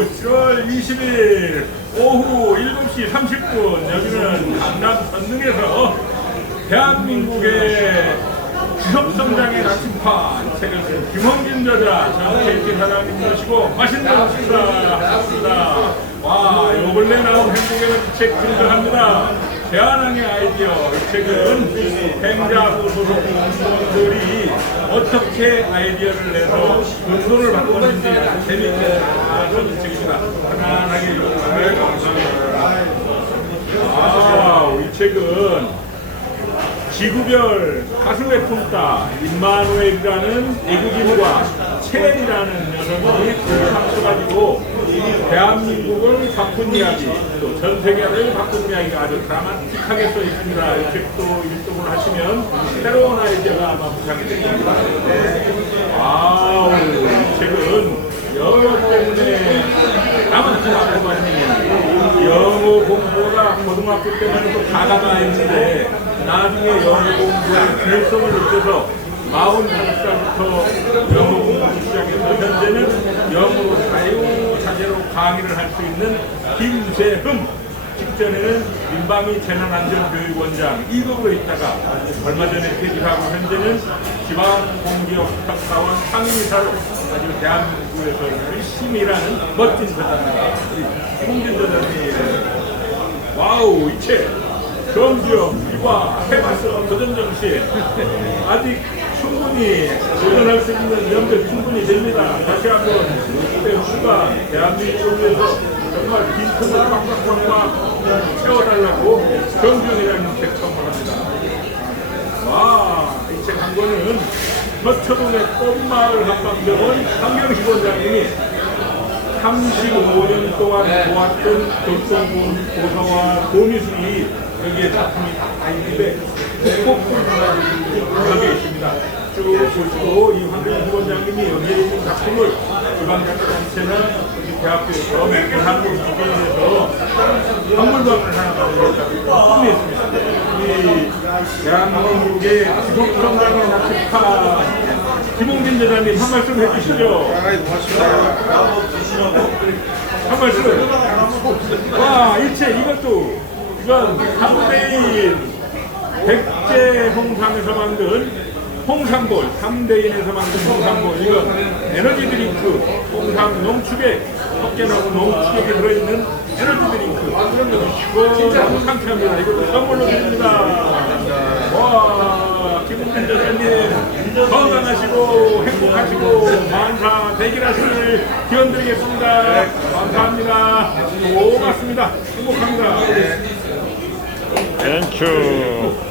와우 7월 20일 오후 7시 30분 여기는 강남 전능에서 대한민국의 지속성장의 나침판 책을 쓴 김원진 저자 정체있게 사장님 모시고 맛있는 식사합니다. 와요 근래 나온 행복의 책 등장합니다. 대한항의 아이디어 이 책은 행자부 소속 공무원들이 어떻게 아이디어를 내서 돈을 바꾸는지 재밌게 감사합니다 와이 책은 지구별 가슴에 품다 임마누엘이라는 외국인과 첸이라는 녀석이 둘이 합쳐가지고 대한민국을 바꾼 이야기 또 전 세계를 바꾼 이야기가 아주 드라마틱하게 써 있습니다. 이 책도 일독을 하시면 새로운 아이디어가 아마 부상이 될 겁니다. 와우 이 책은 영어 때문에 남은 공부하시는 영어 공부가 고등학교 때만 해도 가다가 있는데 나중에 영어 공부의 중요성을 느껴서 45살부터 영어 공부를 시작해서 현재는 영어로 자유자재로 강의를 할 수 있는 김세흠 직전에는 민방위 재난안전교육원장 2급으로 있다가 얼마 전에 퇴직하고 현재는 지방공기업 특사원 상임이사로 아주 대한민국에서 열심히 일하는 멋진. 우리 홍준 저자님 와우 이책 정지영 이과 해마스 도전정신 아직 충분히 도전할 수 있는 연배 충분히 됩니다. 다시 한번 후가 대한민국을 위해서 정말 빈 틈을 꽉꽉꽉꽉 채워달라고 정지영 회장님 책 선물합니다. 와, 이책 한 권은 서초동의 꽃마을 한방병원 황경식 원장님이 35년 동안 보았던 교통보서와 도미술이 여기에 작품이 다 있는데 국복불문화재가 있습니다. 쭉 보시고 이 황경식 원장님이 여기에 있는 작품을 지방자치단체나 우리 대학교에서 한국 기계에서 박물관을 하나 만들겠다고 꿈이었습니다. 이 대한민국의 지속성장의 나치파 김홍진 대장님 한 말씀 해주시죠. 한 말씀. 와, 일체 이것도 이건 3대인 백제 홍삼에서 만든 홍삼볼, 3대인에서 만든 홍삼볼. 이건 에너지 드링크, 홍삼 농축액, 섞여나고 농축액이 들어있는 에너지 드링크. 이거 상쾌합니다. 이거 선물로 드립니다. 와, 김홍진 대장님 건강하시고 행복하시고 만사 대길하시길 기원드리겠습니다. 감사합니다. 고맙습니다. 행복합니다. 땡큐.